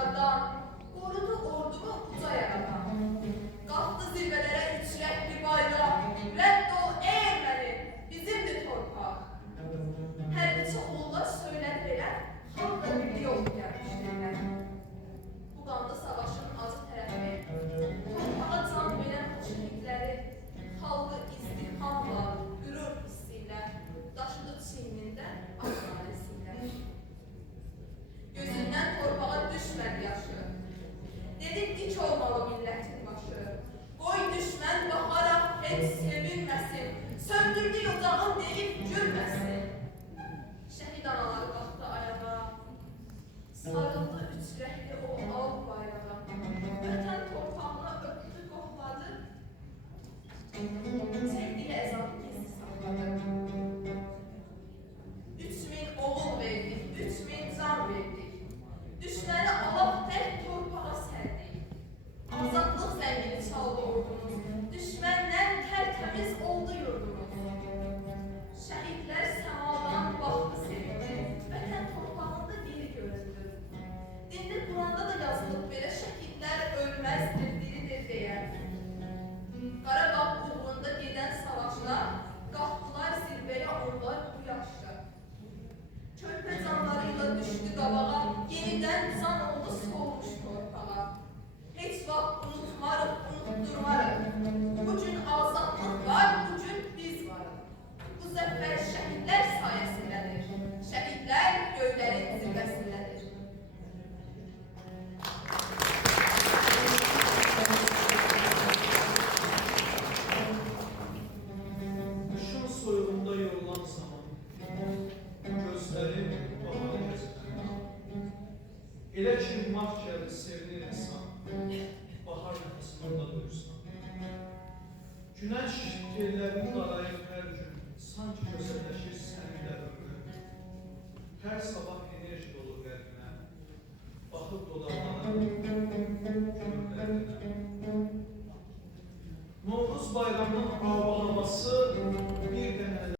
savaşlardan, korudu ordumu uca yaradan. Qalxdı zirvələrə üç rəngli bayraq, rədd ol ey erməni, bizimdir torpaq. Hərbiçi oğullar söylədi belə, xalq da birliyi olub gəlmişdirlər. Bu qanlı savaşın acı tərəfi, torpağa can verən o şəhidləri, xalqı izdihamla, qürur hissi ilə daşıdı çiynində ağ narəsində. Gözündən torpağa düşmədi yaşı, dedi dik olmalı millətin başı. Qoy düşmən baxaraq heç sevinməsin, söndürdü ocağın deyib gülməsin. Şəhid anaları qalxdı ayağa, sarıldı üç rəhli o al bayrağa. Vətən torpağına öpdü, qoxladı, çəkdiyi əzabı gizli saxladı. 3000 oğul verdik, 3000 can verdik. Düşməni alaq tək torpağa sərdik. Azadlıq zəngini çaldı ordumuz, düşməndən tərtəmiz oldu yurdumuz. Şəhidlər səmadan baxdı sevindi, vətən torpağında diri göründü. Dində Quranda da yazılıb belə şəhidlər ölməzdir, diridir deyə. Qarabağ uğrunda gedən savaşda qalxdılar zirvəyə onlar bu yaşda. Körpə canlarıyla düşdü qabağa, yenidən can oldu solmuş torpağa. Heç vaxt unutmarıq, unutturmarıq. Bugün azadlıq var, bugün biz varıq. Bu zəfər şəhidlər sayəsindədir. Şəhidlər göylərin zirvəsindədir. Qışın soyuğunda yorulan zaman, gözləri baharı gəzməkdən. Elə ki, mart gəldi, sevinir insan, bahar nəfəsində duyursan. Günəş tellərini qarayır hər gün, sanki gözəlləşir səninlə ömrün. Hər sabah enerji dolu qəlbinə, baxıb dodaqlarına, gülürlərinə. Novruz bayramının hava havası bir dənə